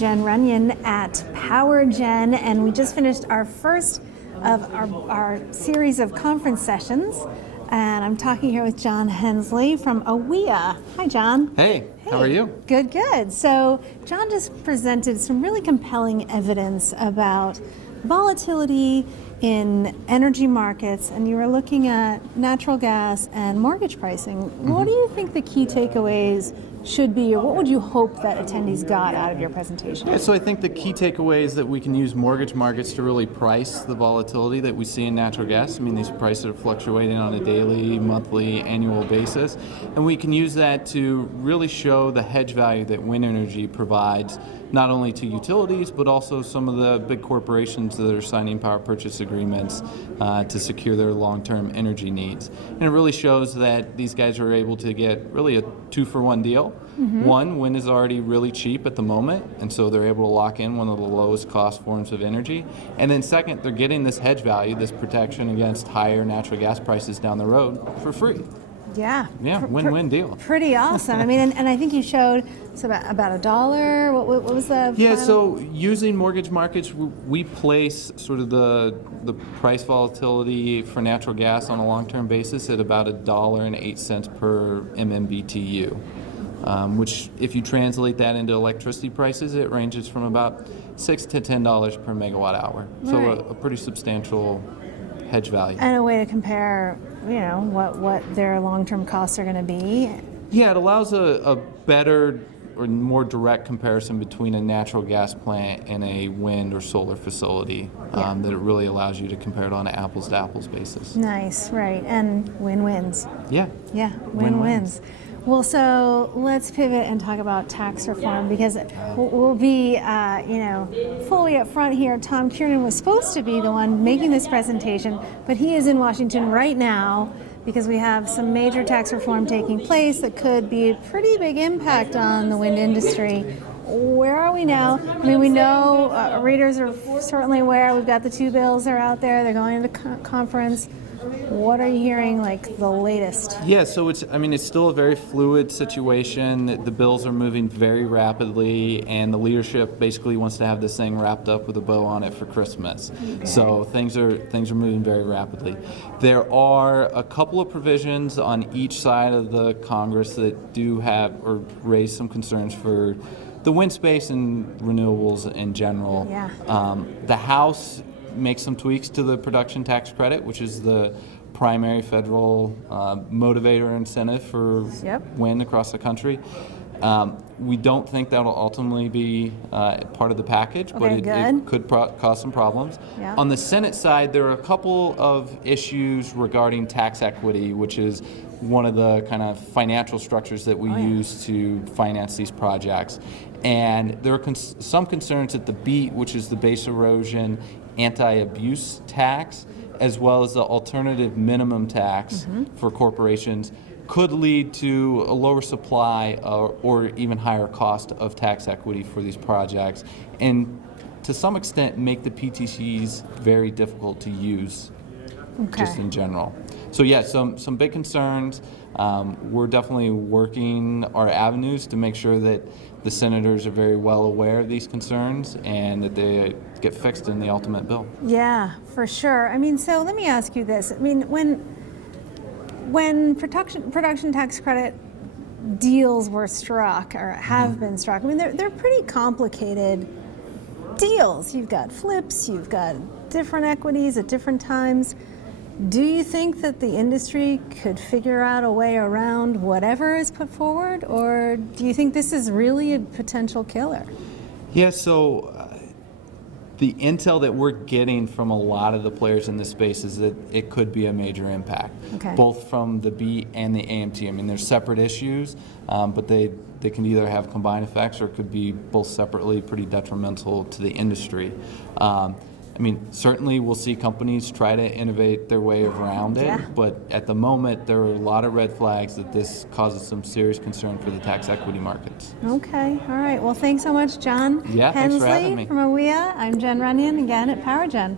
Jen Runyon at PowerGen, and we just finished our first of our series of conference sessions. And I'm talking here with John Hensley from AWEA. Hi, John. Hey, how are you? Good, good. So John just presented some really compelling evidence about volatility in energy markets, and you were looking at natural gas and mortgage pricing. What do you think the key takeaways should be, or what would you hope that attendees got out of your presentation? Yeah, so I think the key takeaway is that we can use mortgage markets to really price the volatility that we see in natural gas. I mean, these prices are fluctuating on a daily, monthly, annual basis, and we can use that to really show the hedge value that wind energy provides, not only to utilities, but also some of the big corporations that are signing power purchase agreements to secure their long-term energy needs. And it really shows that these guys are able to get really a two-for-one deal. One, wind is already really cheap at the moment, and so they're able to lock in one of the lowest cost forms of energy. And then second, they're getting this hedge value, this protection against higher natural gas prices down the road for free. Yeah, win-win deal. Pretty awesome. I mean, and I think you showed it's about $1. What was the Yeah, final? so using mortgage markets, we place sort of the price volatility for natural gas on a long-term basis at about $1.08 per MMBTU, which if you translate that into electricity prices, it ranges from about $6 to $10 per megawatt hour. So Right. a pretty substantial hedge value. And a way to compare, what their long-term costs are going to be. Yeah, it allows a better or more direct comparison between a natural gas plant and a wind or solar facility, that it really allows you to compare it on an apples-to-apples basis. Nice, right, and win-wins. Yeah. Yeah, win-wins. Well, so let's pivot and talk about tax reform, because we'll be, fully up front here. Tom Kiernan was supposed to be the one making this presentation, but he is in Washington right now because we have some major tax reform taking place that could be a pretty big impact on the wind industry. Where are we now? I mean, we know readers are certainly aware. We've got the two bills that are out there. They're going into conference. What are you hearing, like the latest? Yeah, so it's still a very fluid situation. The bills are moving very rapidly, and the leadership basically wants to have this thing wrapped up with a bow on it for Christmas. Okay. So things are moving very rapidly. There are a couple of provisions on each side of the Congress that do have or raise some concerns for the wind space and renewables in general. Yeah. The House makes some tweaks to the production tax credit, which is the primary federal motivator incentive for wind across the country. We don't think that will ultimately be part of the package, but it could cause some problems. Yeah. On the Senate side, there are a couple of issues regarding tax equity, which is one of the kind of financial structures that we use to finance these projects. And there are some concerns that the BEAT, which is the base erosion anti-abuse tax, as well as the alternative minimum tax for corporations, could lead to a lower supply or even higher cost of tax equity for these projects, and to some extent make the PTCs very difficult to use just in general. So yeah, some big concerns. We're definitely working our avenues to make sure that the senators are very well aware of these concerns and that they get fixed in the ultimate bill. Yeah, for sure. I mean, so let me ask you this. I mean, when production tax credit deals were struck or have been struck, I mean, they're pretty complicated deals. You've got flips, you've got different equities at different times. Do you think that the industry could figure out a way around whatever is put forward, or do you think this is really a potential killer? Yeah, so the intel that we're getting from a lot of the players in this space is that it could be a major impact, both from the BEAT and the AMT. I mean, they're separate issues, but they can either have combined effects or could be both separately pretty detrimental to the industry. I mean, certainly we'll see companies try to innovate their way around it, but at the moment there are a lot of red flags that this causes some serious concern for the tax equity markets. Okay, all right. Well, thanks so much, John Yeah, Hensley thanks for having me. from AWEA. I'm Jen Runyon, again at PowerGen.